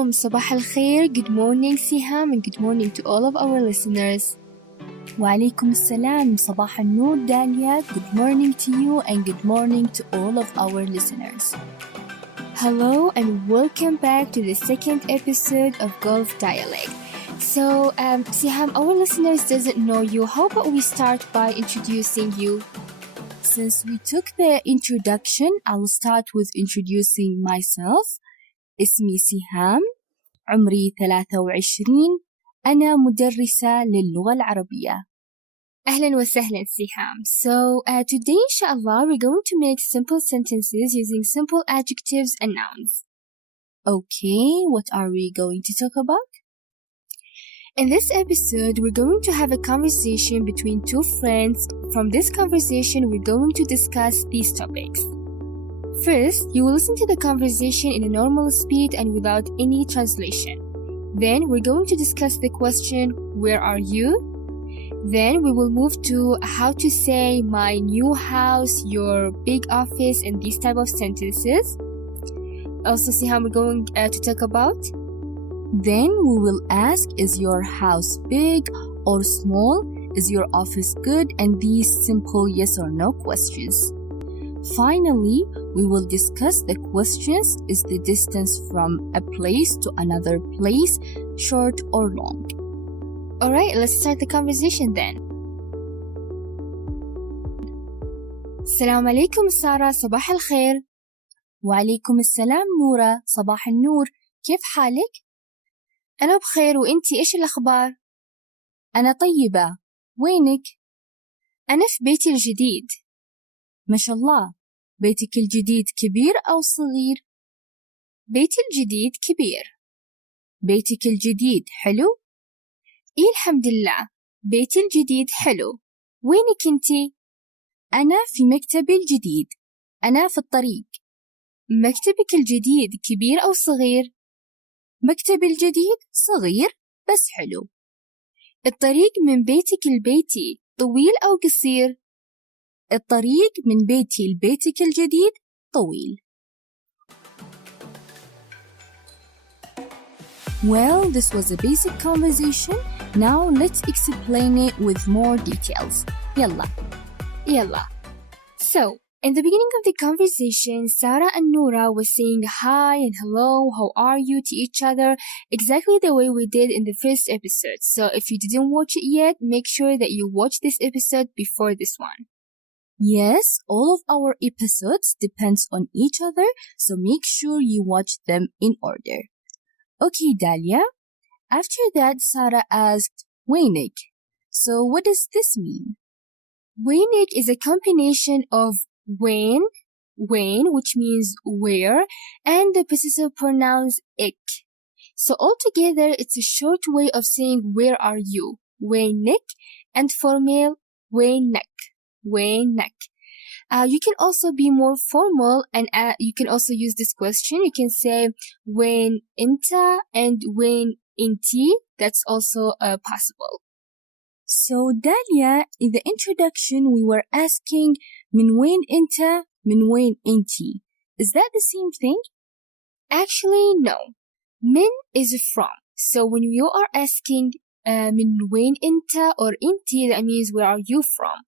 عليكم صباح الخير. Good morning Siham and good morning to all of our listeners. وعليكم السلام صباح النور داليا. Good morning to you and good morning to all of our listeners. Hello and welcome back to the second episode of Gulf Dialect. So Siham, our listeners doesn't know you. How about we start by introducing you? Since we took the introduction, I'll start with introducing myself. اسمي سهام، عمري 23، أنا مدرسة للغة العربية. أهلا وسهلا Siham. So today inshallah we're going to make simple sentences using simple adjectives and nouns. Okay, what are we going to talk about? In this episode, we're going to have a conversation between two friends. From this conversation, we're going to discuss these topics. First, you will listen to the conversation in a normal speed and without any translation. Then, we're going to discuss the question, where are you? Then, we will move to how to say my new house, your big office, and these type of sentences. Also, see how we're going to talk about. Then we will ask, is your house big or small? Is your office good? And these simple yes or no questions. Finally, we will discuss the questions. Is the distance from a place to another place short or long? Alright, let's start the conversation then. Assalamu alaikum Sara, صباح الخير. وعليكم السلام نورة، صباح النور. كيف حالك؟ أنا بخير، وإنتي إيش الأخبار؟ أنا طيبة. وينك؟ أنا في بيتي الجديد. ما شاء الله. بيتك الجديد كبير أو صغير؟ بيتي الجديد كبير. بيتك الجديد حلو؟ إيه الحمد لله، بيتي الجديد حلو. وينك إنتي؟ أنا في مكتبي الجديد. أنا في الطريق. مكتبك الجديد كبير أو صغير؟ مكتبي الجديد صغير بس حلو. الطريق من بيتك لبيتي طويل أو قصير؟ الطريق من بيتي لبيتك الجديد طويل. Well, this was a basic conversation. Now let's explain it with more details. يلا. So, in the beginning of the conversation, Sarah and Noura were saying hi and hello, how are you to each other, exactly the way we did in the first episode. So if you didn't watch it yet, make sure that you watch this episode before this one. Yes, all of our episodes depends on each other, so make sure you watch them in order. Okay, Dalia. After that, Sarah asked, وينك? So what does this mean? وينك is a combination of when, which means where, and the possessive pronouns ik. So altogether, it's a short way of saying where are you, وينك, and formal وينك. You can also be more formal and you can also use this question. You can say وين انت and وين انتي. That's also possible. So Dalia, in the introduction we were asking من وين انت, من وين انتي. Is that the same thing? Actually, no. من is from. So when you are asking من وين انت or انتي, that means where are you from.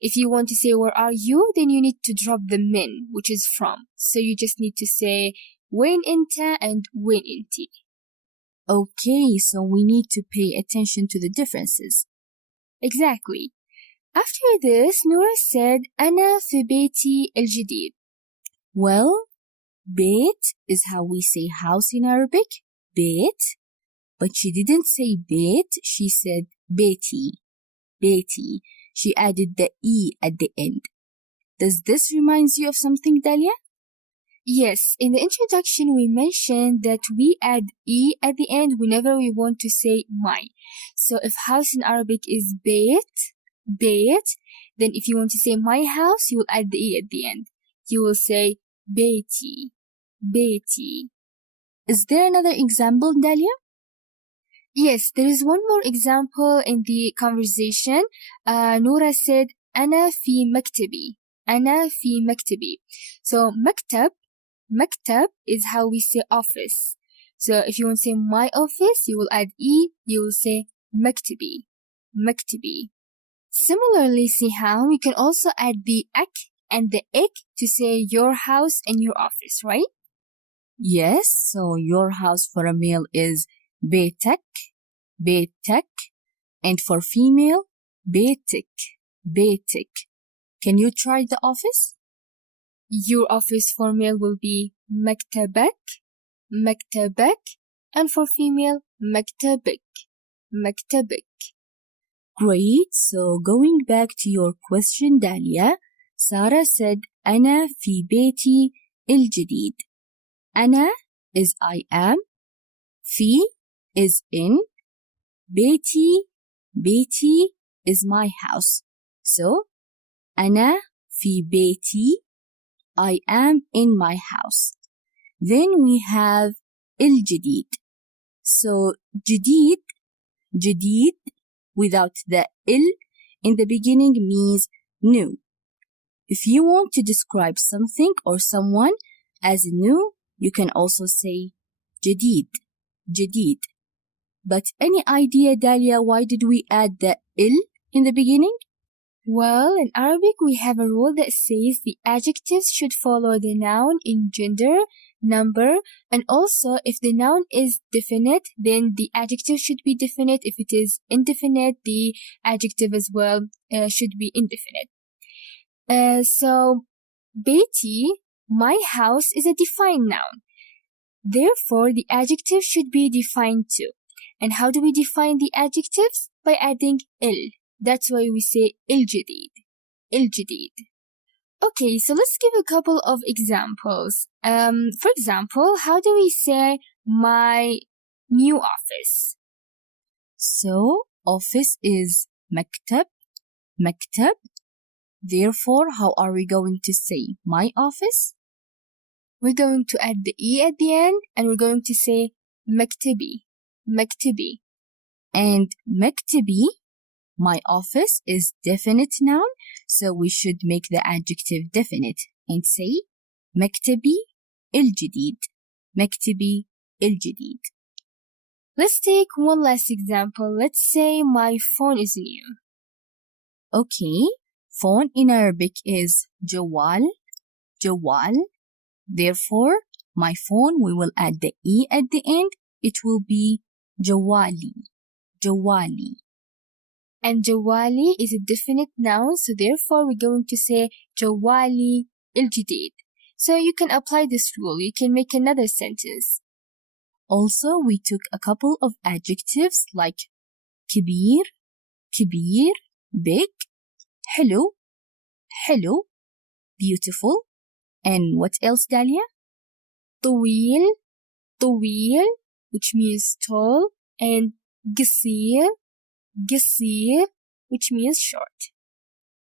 If you want to say where are you, then you need to drop the min, which is from. So you just need to say وين انت and وين انتي. Okay, so we need to pay attention to the differences. Exactly. After this, Noura said أنا في بيتي الجديد. Well, بيت is how we say house in Arabic, بيت. But she didn't say بيت, she said بيتي. She added the E at the end. Does this remind you of something, Dalia? Yes, in the introduction we mentioned that we add E at the end whenever we want to say my. So if house in Arabic is بيت, then if you want to say my house, you will add the E at the end. You will say بيتي. Is there another example, Dalia? Yes, there is one more example in the conversation. Noura said أنا في مكتبي. So مكتب is how we say office. So if you want to say my office, you will add E, you will say مكتبي, مكتبي. Similarly, Siham, you can also add the ek and the ik to say your house and your office, right? Yes, so your house for a male is بيتك, بيتك, and for female, بيتك, بيتك. Can you try the office? Your office for male will be مكتبك, مكتبك, and for female, مكتبك, مكتبك. Great. So going back to your question, Dalia, Sarah said أنا في بيتي الجديد. أنا is I am, في is in, بيتي, بيتي is my house. So أنا في بيتي, I am in my house. Then we have الجديد. So جديد, جديد without the il in the beginning means new. If you want to describe something or someone as new, you can also say جديد, جديد. But any idea, Dalia, why did we add the il in the beginning? Well, in Arabic, we have a rule that says the adjectives should follow the noun in gender, number, and also if the noun is definite, then the adjective should be definite. If it is indefinite, the adjective as well should be indefinite. So, Beiti, my house, is a defined noun. Therefore, the adjective should be defined too. And how do we define the adjectives? By adding il. That's why we say الجديد, الجديد. Okay, so let's give a couple of examples. For example, how do we say my new office? So, office is مكتب, مكتب. Therefore, how are we going to say my office? We're going to add the E at the end and we're going to say مكتبي, مكتبي. And مكتبي, my office, is definite noun, so we should make the adjective definite and say مكتبي الجديد, مكتبي الجديد. Let's take one last example. Let's say my phone is new. Okay, phone in Arabic is جوال, جوال. Therefore, my phone, we will add the E at the end. It will be جوالي, جوالي. And جوالي is a definite noun, so therefore we're going to say جوالي الجديد. So you can apply this rule. You can make another sentence. Also, we took a couple of adjectives like كبير, كبير, big, حلو, حلو, beautiful, and what else, Dalia? طويل, طويل, which means tall, and قصير, قصير, which means short.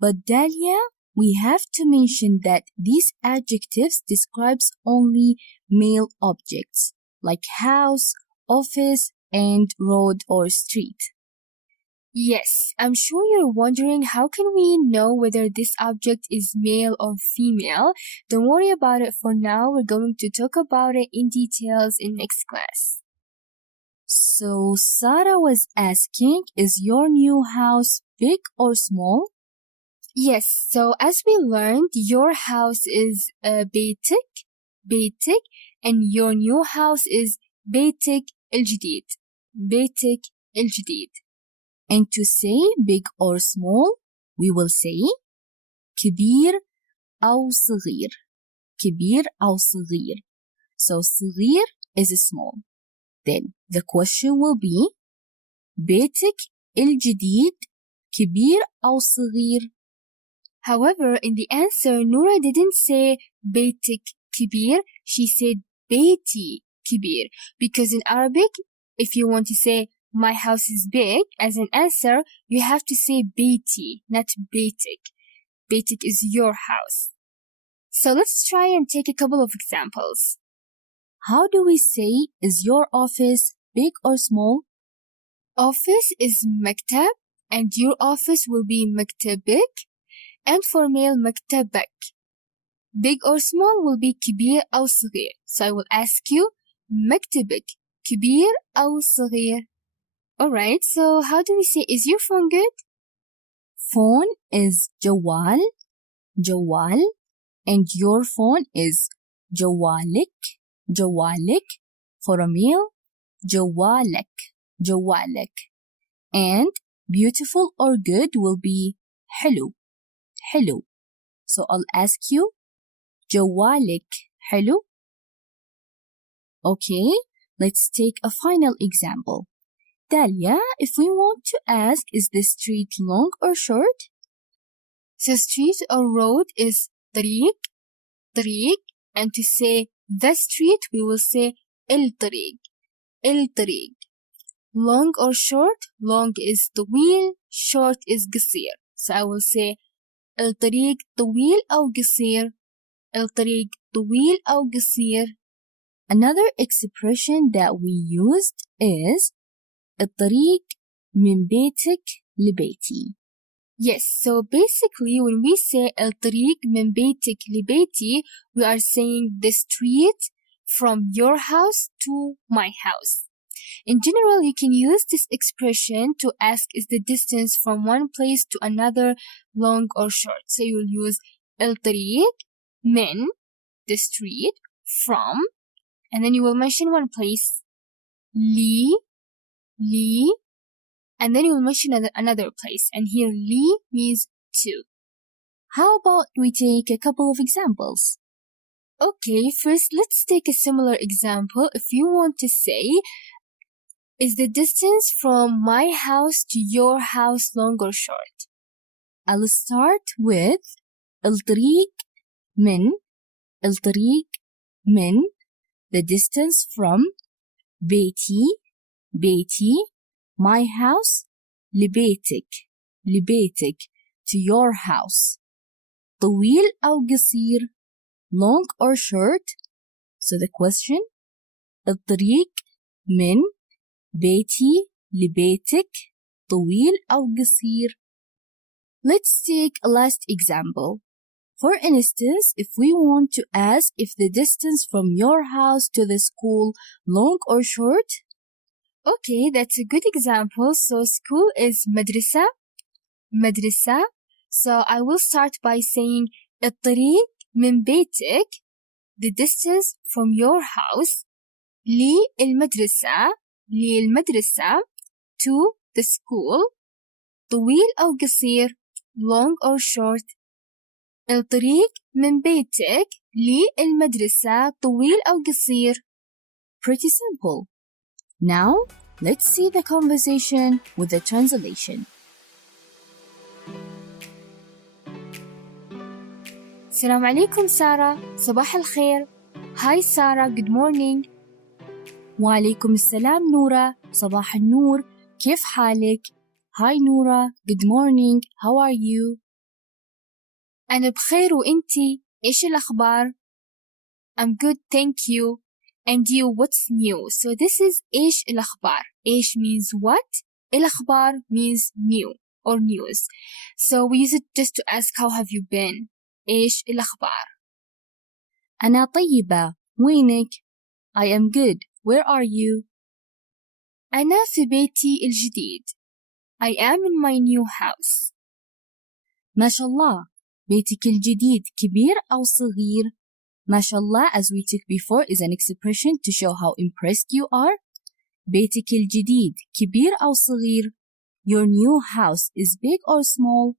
But Dalia, we have to mention that these adjectives describes only male objects like house, office, and road or street. Yes, I'm sure you're wondering how can we know whether this object is male or female. Don't worry about it for now. We're going to talk about it in details in next class. So Sarah was asking, is your new house big or small? Yes, so as we learned, your house is بيتك, بيتك, and your new house is بيتك الجديد, بيتك الجديد. And to say big or small, we will say كبير أو صغير, كبير أو صغير. So صغير is small. Then the question will be بيتك الجديد كبير أو صغير. However, in the answer, Noura didn't say بيتك كبير, she said بيتي كبير. Because in Arabic, if you want to say my house is big as an answer, you have to say بيتي, not بيتك. بيتك is your house. So let's try and take a couple of examples. How do we say, is your office big or small? Office is مكتب, and your office will be مكتبك, and for male مكتبك. Big or small will be كبير أو صغير. So I will ask you, مكتبك كبير أو صغير. Alright, so how do we say is your phone good? Phone is جوال جوال and your phone is جوالك جوالك. For a meal, جوالك جوالك. And beautiful or good will be حلو حلو. So I'll ask you, جوالك حلو? Okay, let's take a final example. Dalia, if we want to ask, is the street long or short? So street or road is طريق, طريق, and to say the street we will say الطريق, الطريق. Long or short? Long is طويل, short is قصير. So I will say الطريق طويل أو قصير, الطريق طويل أو قصير. Another expression that we used is الطريق من بيتك لبيتي. Yes, so basically when we say الطريق من بيتك لبيتي, we are saying the street from your house to my house. In general, you can use this expression to ask is the distance from one place to another long or short. So you will use الطريق من, the street, from, and then you will mention one place, لي, and then you will mention another place, and here لي means to. How about we take a couple of examples? Okay, first let's take a similar example. If you want to say, is the distance from my house to your house long or short? I'll start with الطريق من the distance from بيتي my house لبيتك to your house. طويل أو قصير, long or short? So the question, الطريق من بيتي لبيتك طويل أو قصير. Let's take a last example. For instance, if we want to ask if the distance from your house to the school long or short? Okay, that's a good example. So school is مدرسة. So I will start by saying الطريق من بيتك, the distance from your house, للمدرسة to the school, طويل أو قصير, long or short. الطريق من بيتك للمدرسة طويل أو قصير. Pretty simple. Now, let's see the conversation with the translation. السلام عليكم سارة, صباح الخير. Hi Sarah, good morning. وعليكم السلام نورة, صباح النور, كيف حالك? Hi نورة, good morning, how are you? أنا بخير وإنتي, إيش الأخبار? I'm good, thank you. And you, what's new? So this is إيش الأخبار. إيش means what? الأخبار means new or news. So we use it just to ask how have you been? إيش الأخبار? أنا طيبة, وينك? I am good, where are you? أنا في بيتي الجديد. I am in my new house. ما شاء الله, بيتك الجديد كبير أو صغير? ما شاء الله, as we took before, is an expression to show how impressed you are. بيتك الجديد كبير أو صغير? Your new house is big or small?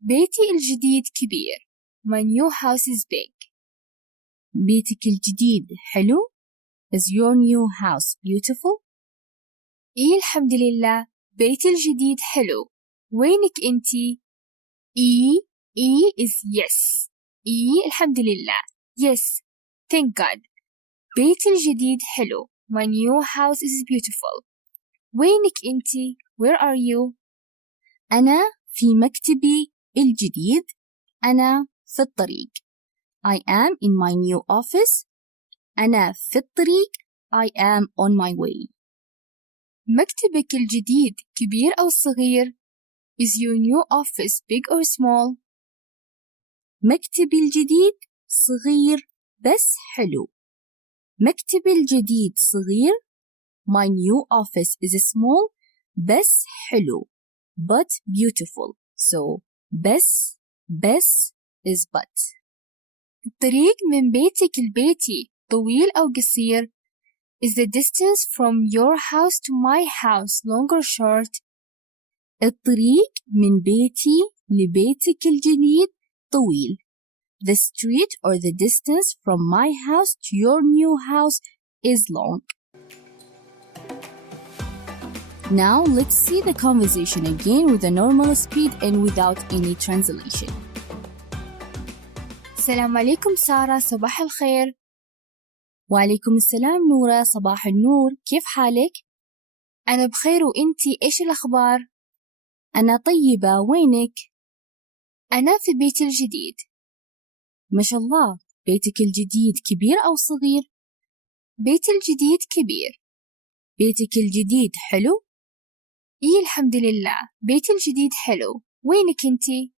بيتي الجديد كبير. My new house is big. بيتك الجديد حلو? Is your new house beautiful? إيه الحمد لله, بيتي الجديد حلو. وينك إنتي؟ إيه is yes. إيه الحمد لله. Yes, thank God. بيتي الجديد حلو. My new house is beautiful. وينك إنتي? Where are you? أنا في مكتبي الجديد. أنا في الطريق. I am in my new office. أنا في الطريق. I am on my way. مكتبك الجديد كبير أو صغير? Is your new office big or small? مكتبي الجديد صغير بس حلو. مكتبي الجديد صغير. My new office is small. بس حلو. But beautiful. So بس is but. الطريق من بيتك لبيتي طويل أو قصير. Is the distance from your house to my house long or short? الطريق من بيتي لبيتك الجديد طويل. The street or the distance from my house to your new house is long. Now let's see the conversation again with a normal speed and without any translation. السلام عليكم سارة، صباح الخير. وعليكم السلام نورة، صباح النور، كيف حالك؟ أنا بخير، وإنتي إيش الأخبار؟ أنا طيبة، وينك؟ أنا في بيتي الجديد. ما شاء الله، بيتك الجديد كبير أو صغير؟ بيتي الجديد كبير. بيتك الجديد حلو؟ إيه الحمد لله، بيتي الجديد حلو. وينك إنتي؟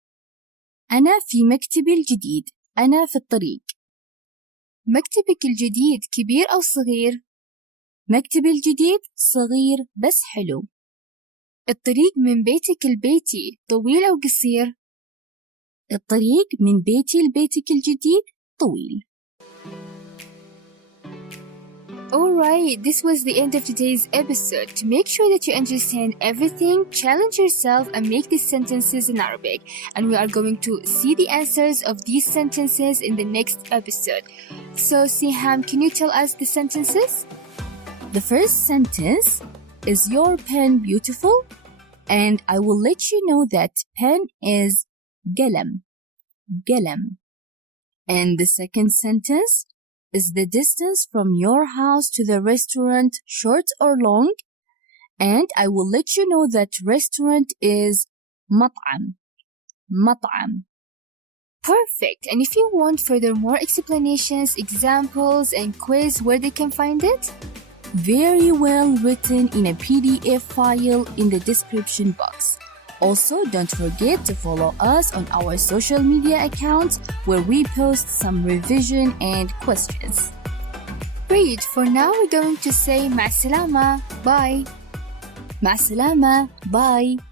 أنا في مكتبي الجديد، أنا في الطريق. مكتبك الجديد كبير أو صغير؟ مكتبي الجديد صغير بس حلو. الطريق من بيتك لبيتي طويل أو قصير؟ الطريق من بيتي لبيتك الجديد طويل. Alright, this was the end of today's episode. To make sure that you understand everything, challenge yourself and make these sentences in Arabic. And we are going to see the answers of these sentences in the next episode. So, Siham, can you tell us the sentences? The first sentence is your pen beautiful? And I will let you know that pen is قلم. And the second sentence is the distance from your house to the restaurant short or long? And I will let you know that restaurant is مطعم. Perfect. And if you want further more explanations, examples, and quiz, where they can find it? Very well written in a PDF file in the description box. Also, don't forget to follow us on our social media accounts where we post some revision and questions. Great. For now, we're going to say مع السلامة. Bye. مع السلامة. Bye.